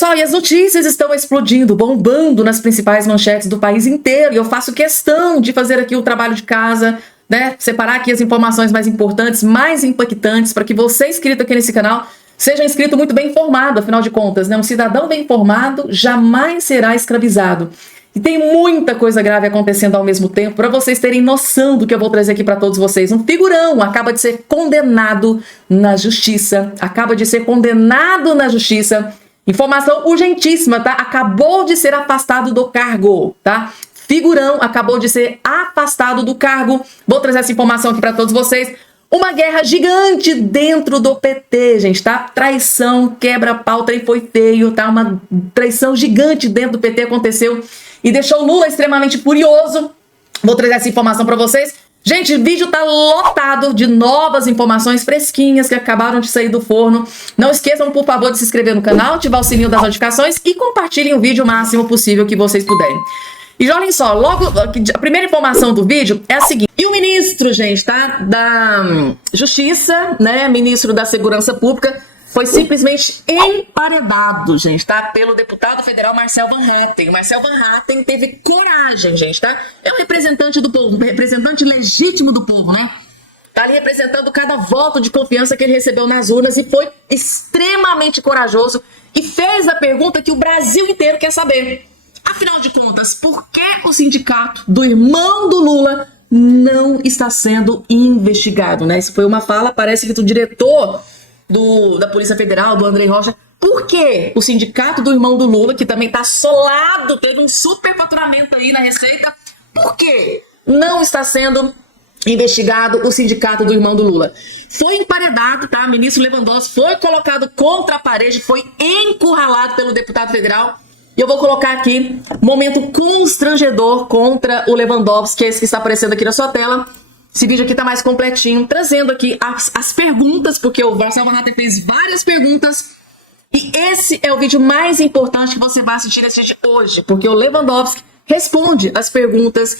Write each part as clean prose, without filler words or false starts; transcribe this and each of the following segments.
Só, e as notícias estão explodindo, bombando nas principais manchetes do país inteiro. E eu faço questão de fazer aqui o trabalho de casa, né? Separar aqui as informações mais importantes, mais impactantes, para que você, inscrito aqui nesse canal, seja inscrito muito bem informado. Afinal de contas, né? Um cidadão bem informado jamais será escravizado. E tem muita coisa grave acontecendo ao mesmo tempo, para vocês terem noção do que eu vou trazer aqui para todos vocês. Um figurão acaba de ser condenado na justiça. Informação urgentíssima, tá? Acabou de ser afastado do cargo, tá? Figurão acabou de ser afastado do cargo. Vou trazer essa informação aqui para todos vocês. Uma guerra gigante dentro do PT, gente, tá? Traição, quebra-pau, trem foi feio, tá? Uma traição gigante dentro do PT aconteceu e deixou Lula extremamente furioso. Vou trazer essa informação para vocês. Gente, o vídeo tá lotado de novas informações fresquinhas que acabaram de sair do forno. Não esqueçam, por favor, de se inscrever no canal, ativar o sininho das notificações e compartilhem o vídeo o máximo possível que vocês puderem. E olhem só, logo, a primeira informação do vídeo é a seguinte. E o ministro, gente, tá? Da Justiça, né? Ministro da Segurança Pública, foi simplesmente emparedado, gente, tá? Pelo deputado federal Marcel Van Hatten. O Marcel Van Hatten teve coragem, gente, tá? É um representante do povo, representante legítimo do povo, né? Tá ali representando cada voto de confiança que ele recebeu nas urnas e foi extremamente corajoso e fez a pergunta que o Brasil inteiro quer saber. Afinal de contas, por que o sindicato do irmão do Lula não está sendo investigado, né? Isso foi uma fala, parece que do diretor da Polícia Federal, do Andrei Rocha. Por que o sindicato do irmão do Lula, que também está assolado, teve um superfaturamento aí na Receita, por que não está sendo investigado o sindicato do irmão do Lula? Foi emparedado, tá? O ministro Lewandowski foi colocado contra a parede, foi encurralado pelo deputado federal. E eu vou colocar aqui momento constrangedor contra o Lewandowski, que é esse que está aparecendo aqui na sua tela. Esse vídeo aqui tá mais completinho, trazendo aqui as perguntas, porque o Marcel Van Hatten fez várias perguntas. E esse é o vídeo mais importante que você vai assistir esse vídeo hoje, porque o Lewandowski responde as perguntas.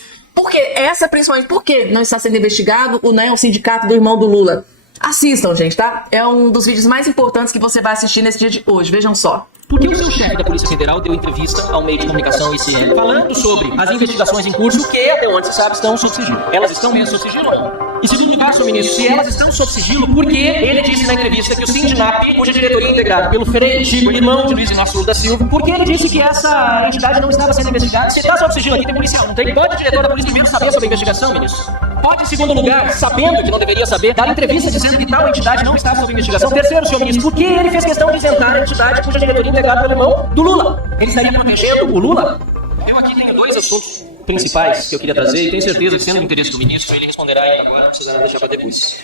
Principalmente, por que não está sendo investigado o sindicato do irmão do Lula? Assistam, gente, tá? É um dos vídeos mais importantes que você vai assistir nesse dia de hoje. Vejam só. Por que o seu chefe da Polícia Federal deu entrevista ao meio de comunicação ICL falando sobre as investigações em curso que, até onde se sabe, estão sob sigilo? Elas estão mesmo sob sigilo ou não? E segundo lugar, senhor ministro, se elas estão sob sigilo, por que ele disse na entrevista que o Sindinap, cuja diretoria é integrada pelo Frei Chico, irmão de Luiz Inácio Lula da Silva, por que ele disse que essa entidade não estava sendo investigada? Se está sob sigilo aqui, tem policial, não tem? Pode o diretor da polícia primeiro saber sobre a investigação, ministro? Pode, em segundo lugar, sabendo que não deveria saber, dar entrevista dizendo que tal entidade não está sob investigação? Terceiro, senhor ministro, por que ele fez questão de isentar a entidade cuja diretoria é integrada pelo irmão do Lula? Ele estaria protegendo o Lula? Eu aqui tenho dois assuntos principais que eu queria trazer e tenho certeza que, sendo do interesse do ministro, ele responderá agora, não precisa deixar para depois.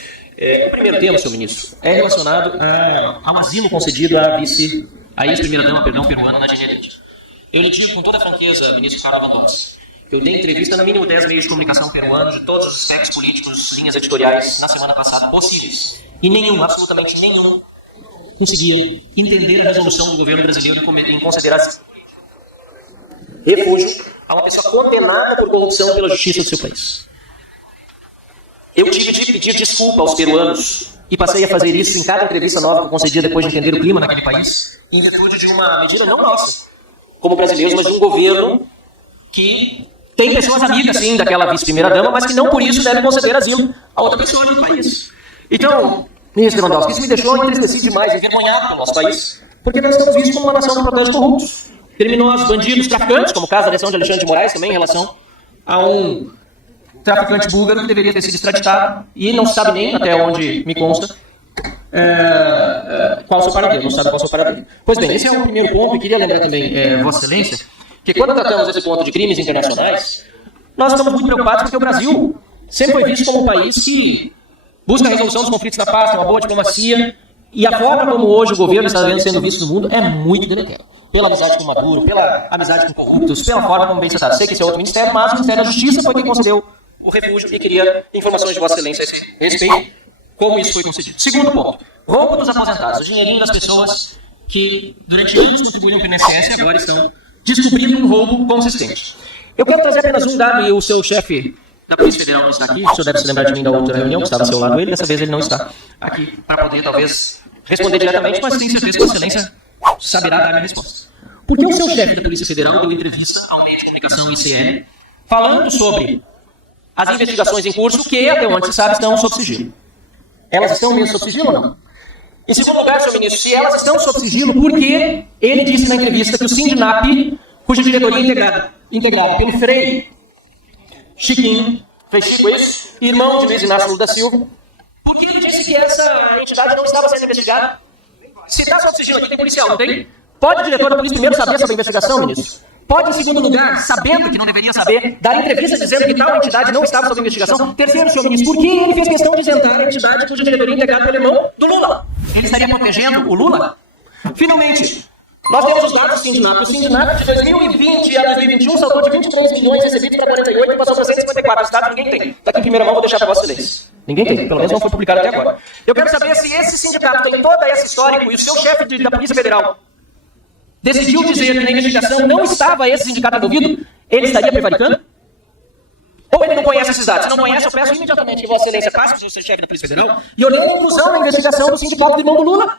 O primeiro tema, senhor ministro, é relacionado ao asilo concedido à ex-primeira-dama, peruana, Nadine Heredia. Eu lhe digo com toda franqueza, ministro Carlos Lewandowski, que eu dei entrevista na mínimo 10 meios de comunicação peruanos de todos os aspectos políticos, linhas editoriais, na semana passada, possíveis. E nenhum, absolutamente nenhum, conseguia entender a resolução do governo brasileiro em considerar refúgio a uma pessoa condenada por corrupção pela justiça do seu país. Eu tive de pedir desculpa aos peruanos e passei a fazer isso em cada entrevista nova que eu concedia depois de entender o clima naquele país, em virtude de uma medida não nossa, como brasileiros, mas de um governo que tem pessoas amigas, sim, daquela vice-primeira-dama, mas que não por isso deve conceder asilo a outra pessoa do país. Então, ministro Lewandowski, isso me deixou entristecido demais, envergonhado pelo nosso país, porque nós estamos vistos como uma nação de protestantes corruptos, criminosos, bandidos, traficantes, como o caso da eleição de Alexandre de Moraes, também em relação a um traficante búlgaro que deveria ter sido extraditado, e não se sabe nem, até onde me consta, qual o seu paradeiro, não sabe qual o seu paradeiro. Pois bem, esse é o primeiro ponto, e queria lembrar também, Vossa Excelência, que quando tratamos esse ponto de crimes internacionais, nós estamos muito preocupados porque o Brasil sempre foi visto como um país que busca a resolução dos conflitos da paz, tem uma boa diplomacia, e a forma como hoje o governo está sendo visto no mundo é muito deletério. Pela amizade com Maduro, pela amizade com corruptos, pela forma como bem tratado. Sei que esse é outro ministério, mas o Ministério da Justiça foi quem concedeu o refúgio e queria informações de Vossa Excelência a esse respeito, como isso foi concedido. Segundo ponto, roubo dos aposentados, o dinheirinho das pessoas que durante anos contribuíram para o INSS e agora estão descobrindo um roubo consistente. Eu quero trazer apenas um dado, e o seu chefe da Polícia Federal não está aqui, o senhor deve se lembrar de mim da outra reunião, que estava ao seu lado ele, dessa vez ele não está aqui para poder talvez responder diretamente, mas tenho certeza que a Excelência saberá dar a minha resposta. Por que o seu chefe da Polícia Federal deu entrevista a um meio de comunicação ICL falando sobre as investigações em curso que, até onde se sabe, estão sob sigilo? Elas estão mesmo sob sigilo ou não? Em segundo lugar, senhor ministro, se elas estão sob sigilo, por que ele disse na entrevista que o Sindinap, cuja diretoria é integrada pelo Frei Chiquinho, Frei Chico, isso, irmão de Luiz Inácio Lula da Silva, por que ele disse que essa entidade não estava sendo investigada? Se está sob sigilo aqui, tem policial, não tem? Pode o diretor da polícia primeiro saber sobre a investigação, ministro? Pode, em segundo lugar, sabendo que não deveria saber, dar entrevista dizendo que tal entidade não estava sob investigação? Terceiro, senhor ministro, por que ele fez questão de isentar a entidade cuja diretoria é integrada pelo irmão do Lula? Ele estaria protegendo o Lula? Finalmente, nós temos os dados do Sindinap. O Sindinap de 2020 a 2021 saltou de 23 milhões recebidos para 48 e passou para 154. Os dados ninguém tem. Está aqui em primeira mão, vou deixar para Vossa Excelência. Ninguém tem, pelo menos não foi publicado até agora. Eu quero saber se esse sindicato tem toda essa histórico e o seu chefe da Polícia Federal decidiu dizer que na investigação não estava esse sindicato envolvido, ele estaria prevaricando? Ou ele não conhece esses dados? Se não conhece, eu peço imediatamente que Vossa Excelência passe para o seu chefe da Polícia Federal e ordene a inclusão na investigação do sindicato do irmão do Lula.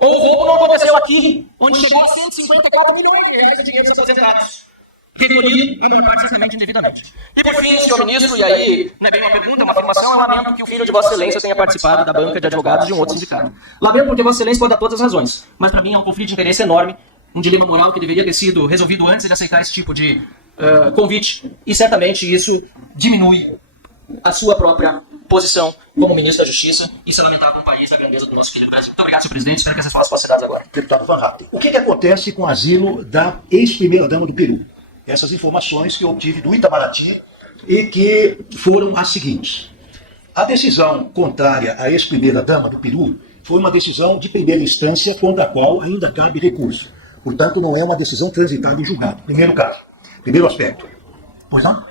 Ou o roubo não aconteceu aqui, onde chegou a 154 milhões de reais em dinheiro dos aposentados. Recolhido, a maior parte certamente indevidamente. E por fim, senhor ministro, e aí não é bem uma pergunta, é uma afirmação, eu lamento que o filho de Vossa Excelência tenha participado da banca de advogados de um outro sindicato. Lamento porque Vossa Excelência pode dar todas as razões, mas para mim é um conflito de interesse enorme, um dilema moral que deveria ter sido resolvido antes de aceitar esse tipo de convite, e certamente isso diminui a sua própria posição como ministro da Justiça, e isso é lamentável no país da grandeza do nosso querido Brasil. Muito obrigado, senhor presidente, espero que essas falas possam ser dadas agora. Deputado Van Hatten, o que acontece com o asilo da ex-primeira-dama do Peru? Essas informações que eu obtive do Itamaraty e que foram as seguintes. A decisão contrária à ex-primeira-dama do Peru foi uma decisão de primeira instância contra a qual ainda cabe recurso. Portanto, não é uma decisão transitada em julgado. Primeiro caso. Primeiro aspecto. Pois não?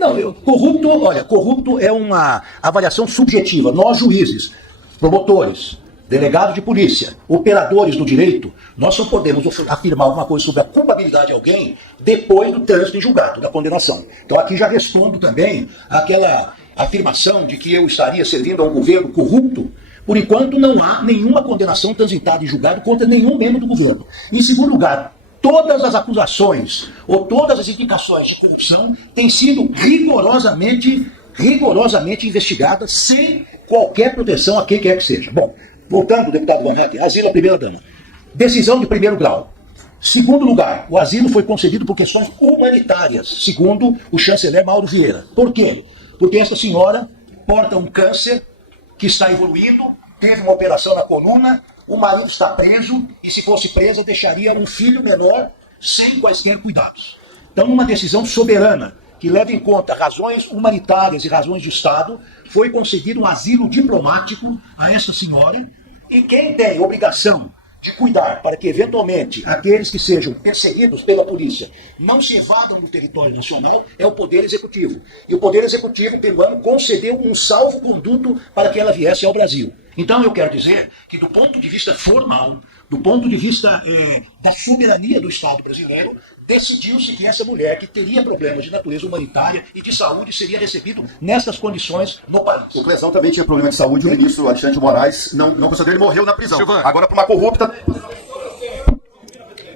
Não, corrupto é uma avaliação subjetiva. Nós, juízes, promotores, delegados de polícia, operadores do direito, nós só podemos afirmar alguma coisa sobre a culpabilidade de alguém depois do trânsito em julgado, da condenação. Então aqui já respondo também àquela afirmação de que eu estaria servindo a um governo corrupto. Por enquanto não há nenhuma condenação transitada em julgado contra nenhum membro do governo. Em segundo lugar, todas as acusações ou todas as indicações de corrupção têm sido rigorosamente investigadas sem qualquer proteção a quem quer que seja. Bom, voltando, deputado Van Hatten, asilo à primeira-dama. Decisão de primeiro grau. Segundo lugar, o asilo foi concedido por questões humanitárias, segundo o chanceler Mauro Vieira. Por quê? Porque essa senhora porta um câncer que está evoluindo, teve uma operação na coluna, o marido está preso e, se fosse presa, deixaria um filho menor sem quaisquer cuidados. Então, uma decisão soberana, que leva em conta razões humanitárias e razões de Estado, foi concedido um asilo diplomático a essa senhora, e quem tem obrigação de cuidar para que, eventualmente, aqueles que sejam perseguidos pela polícia não se evadam do território nacional é o Poder Executivo. E o Poder Executivo peruano concedeu um salvo-conduto para que ela viesse ao Brasil. Então eu quero dizer que, do ponto de vista formal, do ponto de vista da soberania do Estado brasileiro, decidiu-se que essa mulher, que teria problemas de natureza humanitária e de saúde, seria recebida nessas condições no país. O Clezão também tinha problema de saúde, o ministro Alexandre de Moraes não gostou dele, morreu na prisão. Agora, para uma corrupta...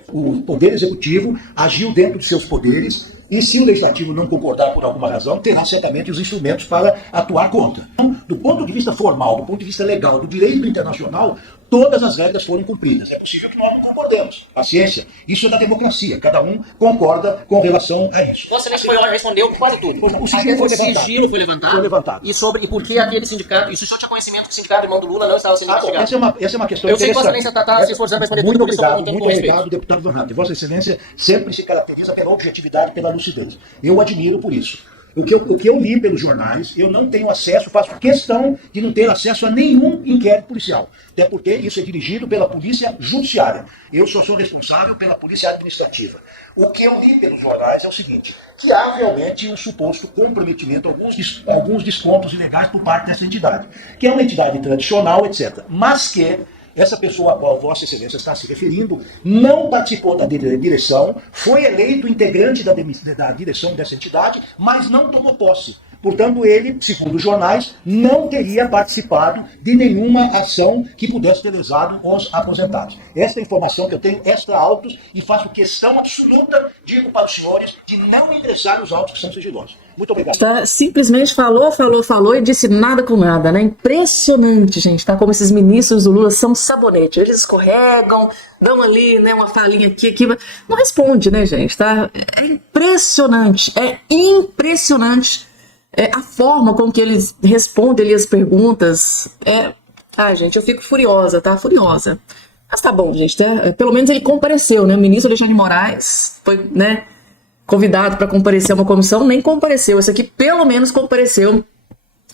O Poder Executivo agiu dentro de seus poderes, e se o Legislativo não concordar por alguma razão, terá certamente os instrumentos para atuar contra. Então, do ponto de vista formal, do ponto de vista legal, do direito internacional, todas as regras foram cumpridas. É possível que nós não concordemos. Paciência, isso é da democracia. Cada um concorda com relação a isso. Vossa Excelência foi respondeu quase tudo. O sigilo foi levantado. Foi levantado. E por que aquele sindicato, e se o senhor tinha conhecimento que o sindicato irmão do Lula não estava sendo investigado? Essa é uma questão eu sei que interessante. Vossa Excelência está se esforçando para responder muito tudo, obrigado, muito obrigado, deputado Van Hatten. Vossa Excelência sempre se caracteriza pela objetividade e pela lucidez. Eu admiro por isso. O que eu li pelos jornais, eu não tenho acesso, faço questão de não ter acesso a nenhum inquérito policial. Até porque isso é dirigido pela Polícia Judiciária. Eu só sou responsável pela Polícia Administrativa. O que eu li pelos jornais é o seguinte, que há realmente um suposto comprometimento, alguns descontos ilegais por parte dessa entidade, que é uma entidade tradicional, etc. Mas que essa pessoa a qual Vossa Excelência está se referindo não participou da direção, foi eleito integrante da direção dessa entidade, mas não tomou posse. Portanto, ele, segundo os jornais, não teria participado de nenhuma ação que pudesse ter lesado os aposentados. Esta é a informação que eu tenho extra autos e faço questão absoluta, digo para os senhores, de não ingressar nos autos que são sigilosos. Muito obrigado. Tá, simplesmente falou e disse nada com nada, né? Impressionante, gente, tá? Como esses ministros do Lula são sabonete. Eles escorregam, dão ali, né, uma falinha aqui, não responde, né, gente, tá? É impressionante a forma com que eles respondem ali as perguntas. Ai, gente, eu fico furiosa, tá? Furiosa. Mas tá bom, gente, tá? Pelo menos ele compareceu, né? O ministro Alexandre de Moraes foi, né, convidado para comparecer a uma comissão, nem compareceu. Esse aqui pelo menos compareceu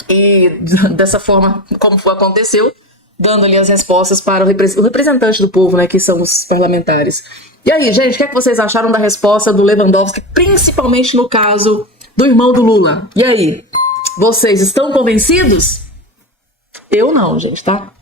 e dessa forma como aconteceu, dando ali as respostas para o representante do povo, né, que são os parlamentares. E aí, gente, o que é que vocês acharam da resposta do Lewandowski, principalmente no caso do irmão do Lula? E aí, vocês estão convencidos? Eu não, gente, tá?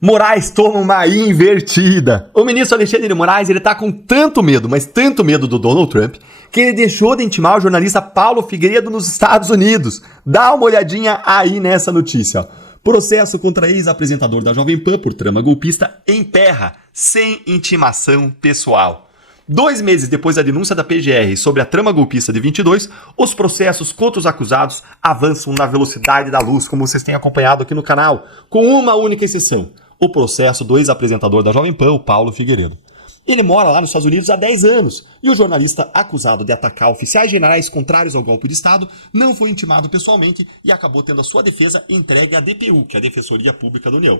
Moraes toma uma invertida. O ministro Alexandre de Moraes, ele tá com tanto medo, mas tanto medo do Donald Trump, que ele deixou de intimar o jornalista Paulo Figueiredo nos Estados Unidos. Dá uma olhadinha aí nessa notícia, ó. Processo contra ex-apresentador da Jovem Pan por trama golpista emperra, sem intimação pessoal. 2 meses depois da denúncia da PGR sobre a trama golpista de 22, os processos contra os acusados avançam na velocidade da luz, como vocês têm acompanhado aqui no canal, com uma única exceção: o processo do ex-apresentador da Jovem Pan, o Paulo Figueiredo. Ele mora lá nos Estados Unidos há 10 anos, e o jornalista acusado de atacar oficiais generais contrários ao golpe de Estado não foi intimado pessoalmente e acabou tendo a sua defesa entregue à DPU, que é a Defensoria Pública da União.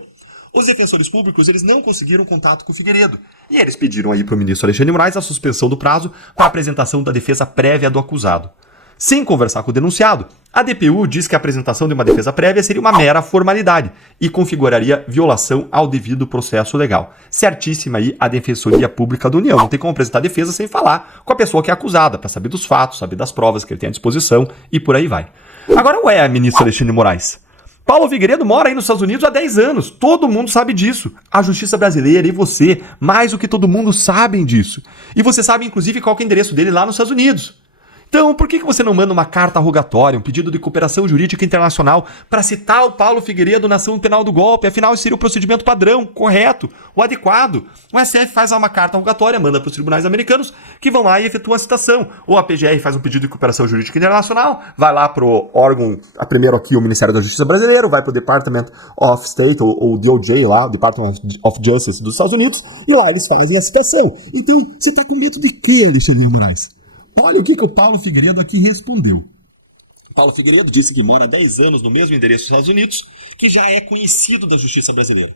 Os defensores públicos, eles não conseguiram contato com o Figueiredo, e eles pediram aí para o ministro Alexandre de Moraes a suspensão do prazo para a apresentação da defesa prévia do acusado. Sem conversar com o denunciado, a DPU diz que a apresentação de uma defesa prévia seria uma mera formalidade e configuraria violação ao devido processo legal. Certíssima aí a Defensoria Pública da União. Não tem como apresentar defesa sem falar com a pessoa que é acusada, para saber dos fatos, saber das provas que ele tem à disposição e por aí vai. Agora, ministro Alexandre de Moraes, Paulo Figueiredo mora aí nos Estados Unidos há 10 anos. Todo mundo sabe disso. A justiça brasileira e você, mais do que todo mundo, sabem disso. E você sabe, inclusive, qual que é o endereço dele lá nos Estados Unidos. Então, por que você não manda uma carta rogatória, um pedido de cooperação jurídica internacional para citar o Paulo Figueiredo na ação penal do golpe? Afinal, esse seria o procedimento padrão, correto, o adequado. O STF faz uma carta rogatória, manda para os tribunais americanos, que vão lá e efetuam a citação. Ou a PGR faz um pedido de cooperação jurídica internacional, vai lá para o órgão, primeiro aqui o Ministério da Justiça brasileiro, vai para o Department of State, ou DOJ lá, o Department of Justice dos Estados Unidos, e lá eles fazem a citação. Então, você está com medo de quê, Alexandre de Moraes? Olha o que o Paulo Figueiredo aqui respondeu. O Paulo Figueiredo disse que mora há 10 anos no mesmo endereço dos Estados Unidos, que já é conhecido da justiça brasileira.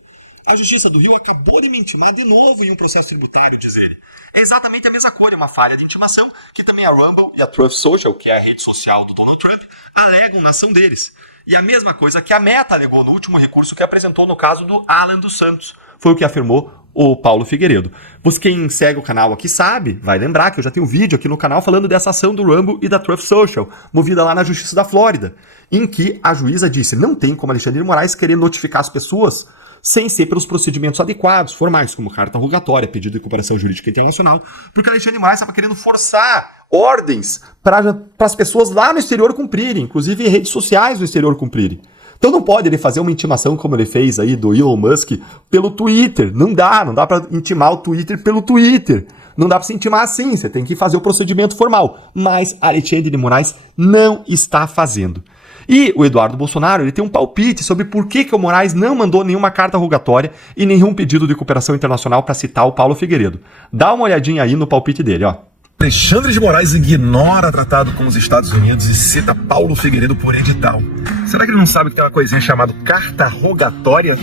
A Justiça do Rio acabou de me intimar de novo em um processo tributário, diz ele. É exatamente a mesma coisa, uma falha de intimação que também a Rumble e a Truth Social, que é a rede social do Donald Trump, alegam na ação deles. E a mesma coisa que a Meta alegou no último recurso que apresentou no caso do Alan dos Santos. Foi o que afirmou o Paulo Figueiredo. Quem segue o canal aqui sabe, vai lembrar que eu já tenho um vídeo aqui no canal falando dessa ação do Rumble e da Truth Social, movida lá na Justiça da Flórida, em que a juíza disse: não tem como Alexandre de Moraes querer notificar as pessoas sem ser pelos procedimentos adequados, formais, como carta rogatória, pedido de cooperação jurídica internacional, porque Alexandre de Moraes estava querendo forçar ordens para as pessoas lá no exterior cumprirem, inclusive redes sociais no exterior cumprirem. Então não pode ele fazer uma intimação como ele fez aí do Elon Musk pelo Twitter. Não dá para intimar o Twitter pelo Twitter. Não dá para se intimar assim, você tem que fazer o procedimento formal. Mas Alexandre de Moraes não está fazendo. E o Eduardo Bolsonaro, ele tem um palpite sobre por que o Moraes não mandou nenhuma carta rogatória e nenhum pedido de cooperação internacional para citar o Paulo Figueiredo. Dá uma olhadinha aí no palpite dele, ó. Alexandre de Moraes ignora tratado com os Estados Unidos e cita Paulo Figueiredo por edital. Será que ele não sabe que tem uma coisinha chamada carta rogatória?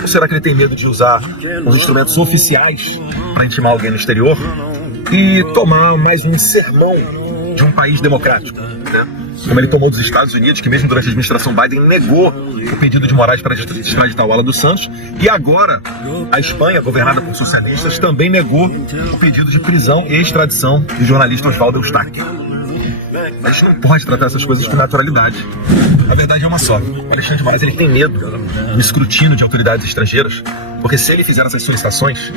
Ou será que ele tem medo de usar os instrumentos oficiais para intimar alguém no exterior e tomar mais um sermão de um país democrático, né? Como ele tomou dos Estados Unidos, que mesmo durante a administração Biden negou o pedido de Moraes para extraditar o Alan dos Santos, e agora a Espanha, governada por socialistas, também negou o pedido de prisão e extradição do jornalista Oswaldo Eustáquio. A gente não pode tratar essas coisas com naturalidade. A verdade é uma só: o Alexandre de Moraes ele tem medo do escrutínio de autoridades estrangeiras, porque se ele fizer essas solicitações,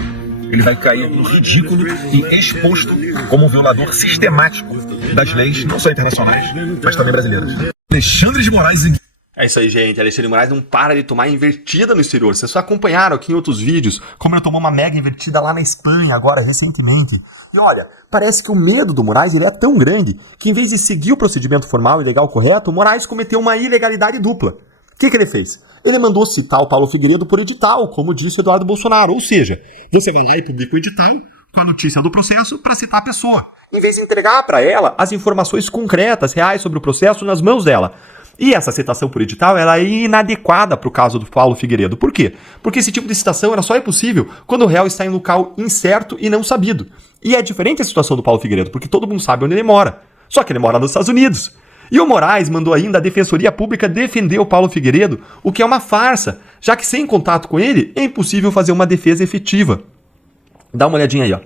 ele vai cair no ridículo e exposto como um violador sistemático das leis, não só internacionais, mas também brasileiras. Alexandre de Moraes e É isso aí, gente. Alexandre de Moraes não para de tomar invertida no exterior. Vocês só acompanharam aqui em outros vídeos como ele tomou uma mega invertida lá na Espanha, agora, recentemente. E olha, parece que o medo do Moraes ele é tão grande que, em vez de seguir o procedimento formal e legal correto, o Moraes cometeu uma ilegalidade dupla. O que ele fez? Ele mandou citar o Paulo Figueiredo por edital, como disse Eduardo Bolsonaro. Ou seja, você vai lá e publica o edital com a notícia do processo para citar a pessoa, em vez de entregar para ela as informações concretas, reais sobre o processo nas mãos dela. E essa citação por edital ela é inadequada para o caso do Paulo Figueiredo. Por quê? Porque esse tipo de citação ela só é possível quando o réu está em local incerto e não sabido. E é diferente a situação do Paulo Figueiredo, porque todo mundo sabe onde ele mora. Só que ele mora nos Estados Unidos. E o Moraes mandou ainda a Defensoria Pública defender o Paulo Figueiredo, o que é uma farsa, já que sem contato com ele é impossível fazer uma defesa efetiva. Dá uma olhadinha aí, ó.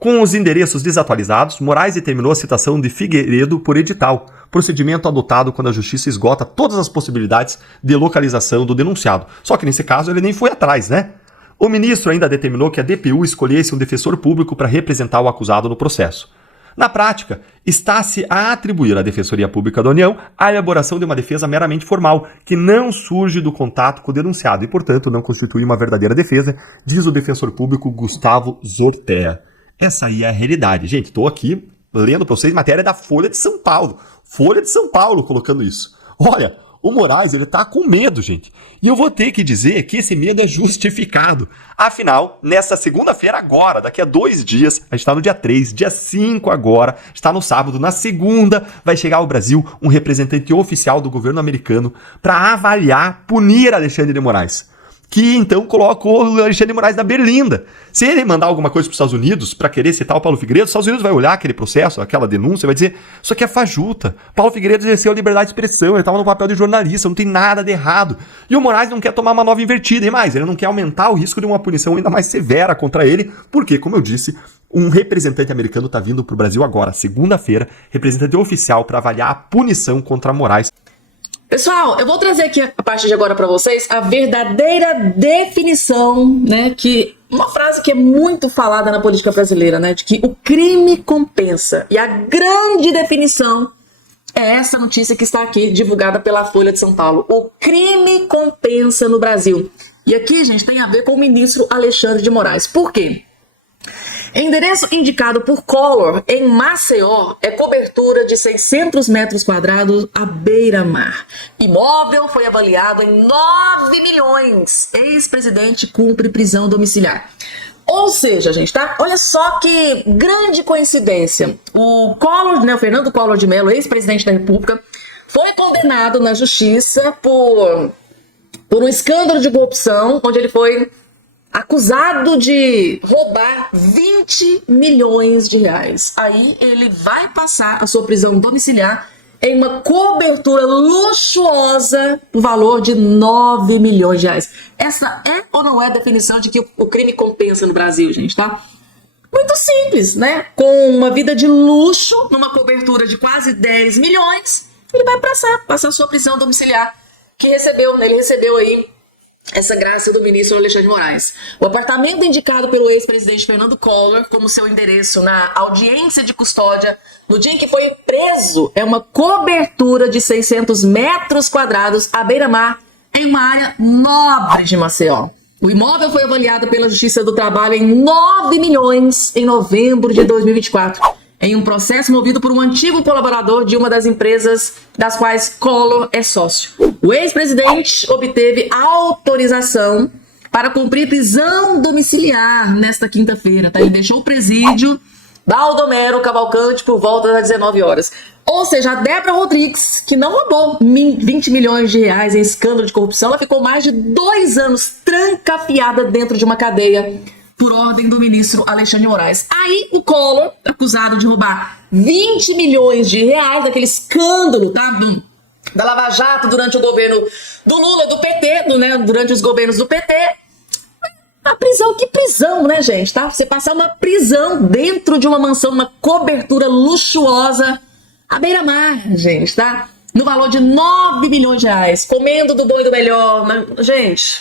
Com os endereços desatualizados, Moraes determinou a citação de Figueiredo por edital, procedimento adotado quando a justiça esgota todas as possibilidades de localização do denunciado. Só que nesse caso ele nem foi atrás, né? O ministro ainda determinou que a DPU escolhesse um defensor público para representar o acusado no processo. Na prática, está-se a atribuir à Defensoria Pública da União a elaboração de uma defesa meramente formal, que não surge do contato com o denunciado e, portanto, não constitui uma verdadeira defesa, diz o defensor público Gustavo Zortea. Essa aí é a realidade. Gente, estou aqui lendo para vocês matéria da Folha de São Paulo. Folha de São Paulo colocando isso. Olha, o Moraes, ele tá com medo, gente. E eu vou ter que dizer que esse medo é justificado. Afinal, nessa segunda-feira agora, daqui a 2 dias, a gente tá no dia 3, dia 5 agora, está no sábado, na segunda, vai chegar ao Brasil um representante oficial do governo americano para avaliar, punir Alexandre de Moraes. Que então colocou o Alexandre de Moraes na berlinda. Se ele mandar alguma coisa para os Estados Unidos para querer citar o Paulo Figueiredo, os Estados Unidos vai olhar aquele processo, aquela denúncia, vai dizer, isso aqui é fajuta. Paulo Figueiredo exerceu a liberdade de expressão, ele estava no papel de jornalista, não tem nada de errado. E o Moraes não quer tomar uma nova invertida, e mais, ele não quer aumentar o risco de uma punição ainda mais severa contra ele, porque, como eu disse, um representante americano está vindo para o Brasil agora, segunda-feira, representante oficial para avaliar a punição contra Moraes. Pessoal, eu vou trazer aqui a partir de agora para vocês a verdadeira definição, né, que uma frase que é muito falada na política brasileira, né, de que o crime compensa. E a grande definição é essa notícia que está aqui divulgada pela Folha de São Paulo. O crime compensa no Brasil. E aqui, gente, tem a ver com o ministro Alexandre de Moraes. Por quê? Endereço indicado por Collor em Maceió é cobertura de 600 metros quadrados à beira-mar. Imóvel foi avaliado em 9 milhões. Ex-presidente cumpre prisão domiciliar. Ou seja, gente, tá? Olha só que grande coincidência. O Collor, né, o Fernando Collor de Mello, ex-presidente da República, foi condenado na justiça por um escândalo de corrupção, onde ele foi acusado de roubar 20 milhões de reais. Aí ele vai passar a sua prisão domiciliar em uma cobertura luxuosa no valor de 9 milhões de reais. Essa é ou não é a definição de que o crime compensa no Brasil, gente, tá? Muito simples, né? Com uma vida de luxo, numa cobertura de quase 10 milhões, ele vai passar a sua prisão domiciliar, que ele recebeu aí essa graça do ministro Alexandre de Moraes. O apartamento indicado pelo ex-presidente Fernando Collor como seu endereço na audiência de custódia no dia em que foi preso é uma cobertura de 600 metros quadrados à beira-mar em uma área nobre de Maceió. O imóvel foi avaliado pela Justiça do Trabalho em 9 milhões em novembro de 2024. Em um processo movido por um antigo colaborador de uma das empresas das quais Collor é sócio. O ex-presidente obteve autorização para cumprir prisão domiciliar nesta quinta-feira. Tá? Ele deixou o presídio Baldomero Cavalcante por volta das 19 horas. Ou seja, a Débora Rodrigues, que não roubou 20 milhões de reais em escândalo de corrupção, ela ficou mais de 2 anos trancafiada dentro de uma cadeia por ordem do ministro Alexandre de Moraes. Aí o Collor, acusado de roubar 20 milhões de reais daquele escândalo, tá? Da Lava Jato durante o governo do Lula, do PT, durante os governos do PT. A prisão, que prisão, né, gente? Tá? Você passar uma prisão dentro de uma mansão, uma cobertura luxuosa à beira-mar, gente, tá? No valor de 9 milhões de reais, comendo do bom e do melhor. Gente,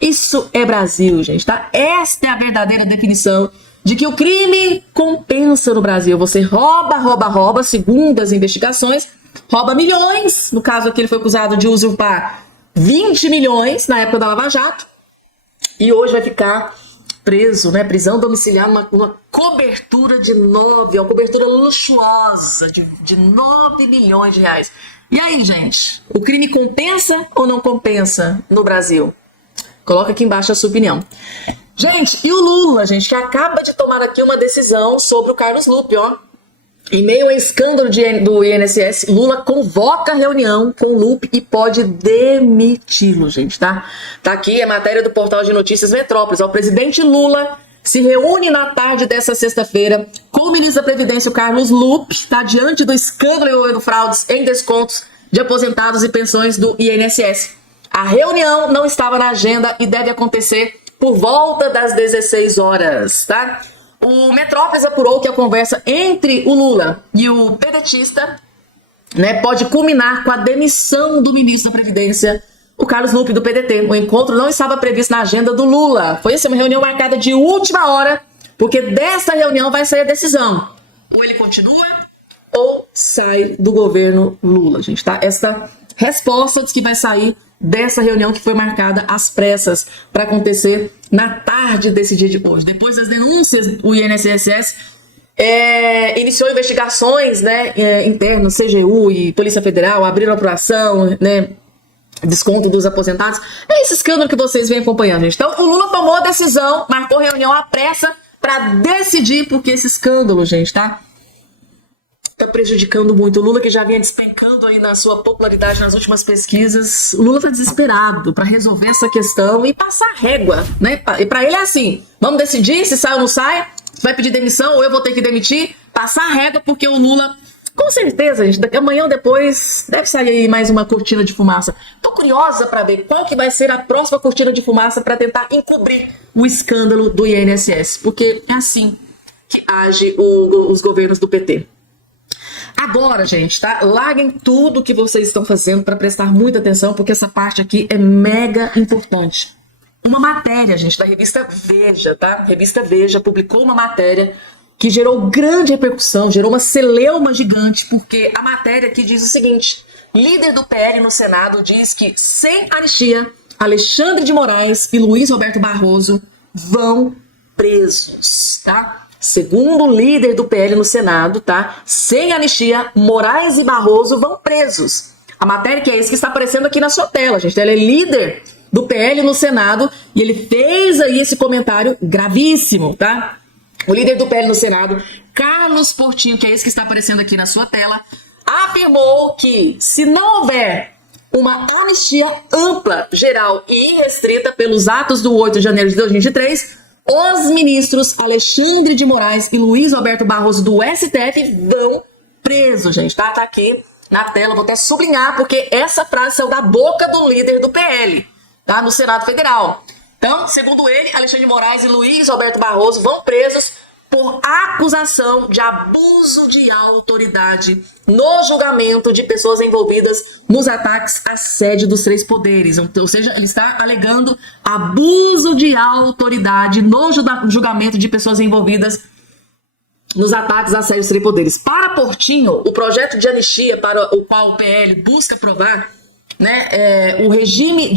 isso é Brasil, gente, tá? Esta é a verdadeira definição de que o crime compensa no Brasil. Você rouba, segundo as investigações, rouba milhões. No caso aqui, ele foi acusado de usurpar 20 milhões na época da Lava Jato. E hoje vai ficar preso, né? Prisão domiciliar, uma cobertura de uma cobertura luxuosa de 9 milhões de reais. E aí, gente? O crime compensa ou não compensa no Brasil? Coloca aqui embaixo a sua opinião. Gente, e o Lula, gente, que acaba de tomar aqui uma decisão sobre o Carlos Lupe, ó. Em meio ao escândalo do INSS, Lula convoca reunião com o Lupe e pode demiti-lo, gente, tá? Tá aqui a matéria do portal de notícias Metrópolis. O presidente Lula se reúne na tarde dessa sexta-feira com o ministro da Previdência, o Carlos Lupe, tá? Diante do escândalo envolvendo fraudes em descontos de aposentados e pensões do INSS. A reunião não estava na agenda e deve acontecer por volta das 16 horas, tá? O Metrópolis apurou que a conversa entre o Lula e o pedetista, né, pode culminar com a demissão do ministro da Previdência, o Carlos Lupe, do PDT. O encontro não estava previsto na agenda do Lula. Foi uma reunião marcada de última hora, porque dessa reunião vai sair a decisão. Ou ele continua ou sai do governo Lula, gente, tá? Essa resposta diz que vai sair dessa reunião que foi marcada às pressas para acontecer na tarde desse dia de hoje. Depois das denúncias, o INSS iniciou investigações, né, internas, CGU e Polícia Federal, abriram apuração, né, desconto dos aposentados. É esse escândalo que vocês vêm acompanhando, gente. Então, o Lula tomou a decisão, marcou reunião à pressa para decidir, porque esse escândalo, gente, tá prejudicando muito. O Lula, que já vinha despencando aí na sua popularidade nas últimas pesquisas, o Lula tá desesperado para resolver essa questão e passar régua, né? E para ele é assim, vamos decidir se sai ou não sai, vai pedir demissão ou eu vou ter que demitir, passar régua, porque o Lula, com certeza, gente, daqui amanhã ou depois deve sair aí mais uma cortina de fumaça. Tô curiosa para ver qual que vai ser a próxima cortina de fumaça para tentar encobrir o escândalo do INSS, porque é assim que age os governos do PT. Agora, gente, tá? Larguem tudo que vocês estão fazendo para prestar muita atenção, porque essa parte aqui é mega importante. Uma matéria, gente, da revista Veja, tá? A revista Veja publicou uma matéria que gerou grande repercussão, gerou uma celeuma gigante, porque a matéria aqui diz o seguinte: líder do PL no Senado diz que, sem anistia, Alexandre de Moraes e Luiz Roberto Barroso vão presos, tá? Segundo o líder do PL no Senado, tá? Sem anistia, Moraes e Barroso vão presos. A matéria que é isso que está aparecendo aqui na sua tela, gente. Ele é líder do PL no Senado e ele fez aí esse comentário gravíssimo, tá? O líder do PL no Senado, Carlos Portinho, que é esse que está aparecendo aqui na sua tela, afirmou que se não houver uma anistia ampla, geral e irrestrita pelos atos do 8 de janeiro de 2023, os ministros Alexandre de Moraes e Luiz Roberto Barroso do STF vão presos, gente, tá? Tá aqui na tela, vou até sublinhar, porque essa frase saiu da boca do líder do PL, tá? No Senado Federal. Então, segundo ele, Alexandre de Moraes e Luiz Roberto Barroso vão presos por acusação de abuso de autoridade no julgamento de pessoas envolvidas nos ataques à sede dos três poderes. Ou seja, ele está alegando abuso de autoridade no julgamento de pessoas envolvidas nos ataques à sede dos três poderes. Para Portinho, o projeto de anistia para o qual o PL busca aprovar, né, em regime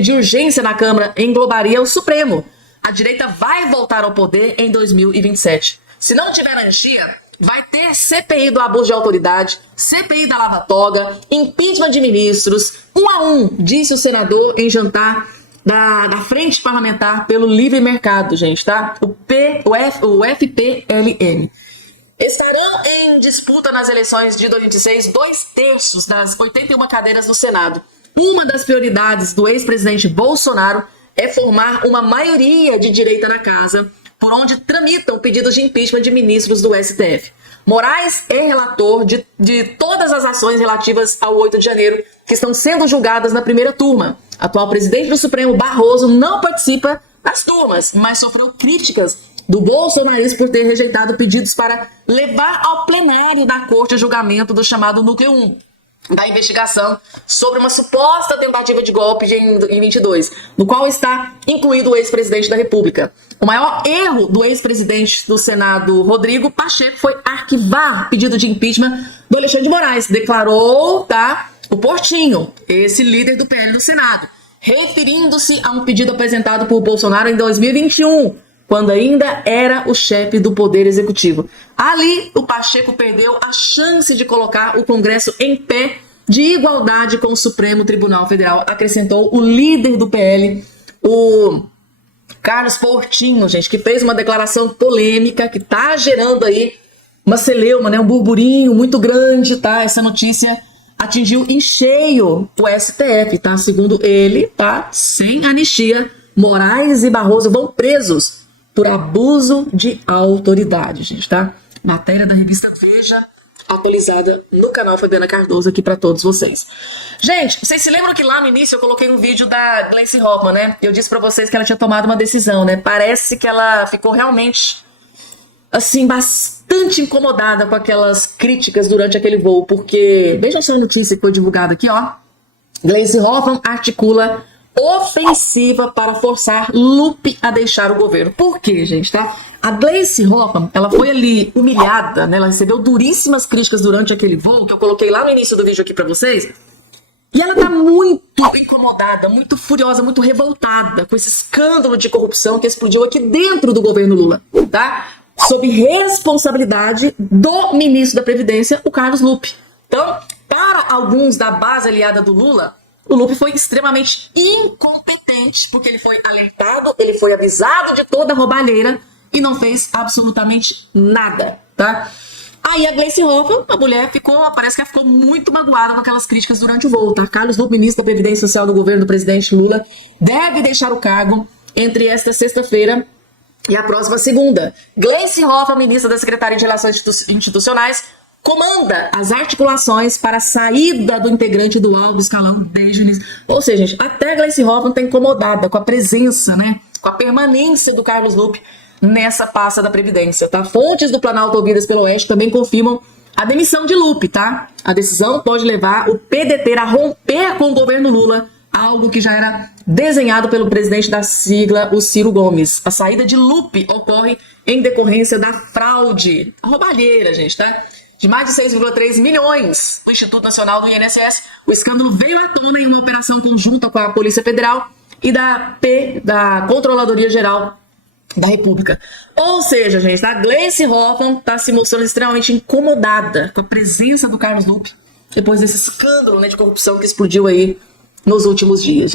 de urgência na Câmara, englobaria o Supremo. A direita vai voltar ao poder em 2027. Se não tiver anistia, vai ter CPI do abuso de autoridade, CPI da lava-toga, impeachment de ministros, 1 a 1, disse o senador em jantar da Frente Parlamentar pelo Livre Mercado, gente, tá? O FPLN. Estarão em disputa nas eleições de 2026 2/3 das 81 cadeiras do Senado. Uma das prioridades do ex-presidente Bolsonaro é formar uma maioria de direita na casa, por onde tramitam pedidos de impeachment de ministros do STF. Moraes é relator de todas as ações relativas ao 8 de janeiro que estão sendo julgadas na primeira turma. Atual presidente do Supremo, Barroso, não participa das turmas, mas sofreu críticas do bolsonarismo por ter rejeitado pedidos para levar ao plenário da Corte o julgamento do chamado Núcleo 1. da investigação sobre uma suposta tentativa de golpe em 22, no qual está incluído o ex-presidente da República. O maior erro do ex-presidente do Senado, Rodrigo Pacheco, foi arquivar o pedido de impeachment do Alexandre de Moraes. Declarou, o Portinho, esse líder do PL no Senado, referindo-se a um pedido apresentado por Bolsonaro em 2021, quando ainda era o chefe do Poder Executivo. Ali, o Pacheco perdeu a chance de colocar o Congresso em pé de igualdade com o Supremo Tribunal Federal, acrescentou o líder do PL, o Carlos Portinho, gente, que fez uma declaração polêmica, que tá gerando aí uma celeuma, um burburinho muito grande, Essa notícia atingiu em cheio o STF, Segundo ele, sem anistia, Moraes e Barroso vão presos por abuso de autoridade, gente, Matéria da revista Veja, atualizada no canal Fabiana Cardoso aqui pra todos vocês. Gente, vocês se lembram que lá no início eu coloquei um vídeo da Gleice Hoffmann, Eu disse pra vocês que ela tinha tomado uma decisão, Parece que ela ficou realmente, assim, bastante incomodada com aquelas críticas durante aquele voo, porque, vejam só a notícia que foi divulgada aqui, Gleice Hoffmann articula ofensiva para forçar Lupe a deixar o governo. Por quê, gente, A Gleice Hoffmann, ela foi ali humilhada, Ela recebeu duríssimas críticas durante aquele voo, que eu coloquei lá no início do vídeo aqui pra vocês. E ela tá muito incomodada, muito furiosa, muito revoltada com esse escândalo de corrupção que explodiu aqui dentro do governo Lula, Sob responsabilidade do ministro da Previdência, o Carlos Lupe. Então, para alguns da base aliada do Lula, o Lupe foi extremamente incompetente, porque ele foi alertado, ele foi avisado de toda a roubalheira e não fez absolutamente nada, Aí a Gleice Hoffmann, a mulher, parece que ela ficou muito magoada com aquelas críticas durante o voo, Carlos Lupe, ministro da Previdência Social do governo do presidente Lula, deve deixar o cargo entre esta sexta-feira e a próxima segunda. Gleice Hoffmann, ministra da Secretaria de Relações Institucionais, comanda as articulações para a saída do integrante do alto escalão desde o início. Ou seja, gente, até a Gleice Hoffmann está incomodada com a presença, com a permanência do Carlos Lupe nessa pasta da Previdência, Fontes do Planalto ouvidas pelo Oeste também confirmam a demissão de Lupe, A decisão pode levar o PDT a romper com o governo Lula, algo que já era desenhado pelo presidente da sigla, o Ciro Gomes. A saída de Lupe ocorre em decorrência da fraude, a roubalheira, gente, de mais de 6,3 milhões do Instituto Nacional do INSS. O escândalo veio à tona em uma operação conjunta com a Polícia Federal e da Controladoria Geral da República. Ou seja, gente, a Gleice Hoffmann está se mostrando extremamente incomodada com a presença do Carlos Lupe depois desse escândalo de corrupção que explodiu aí nos últimos dias.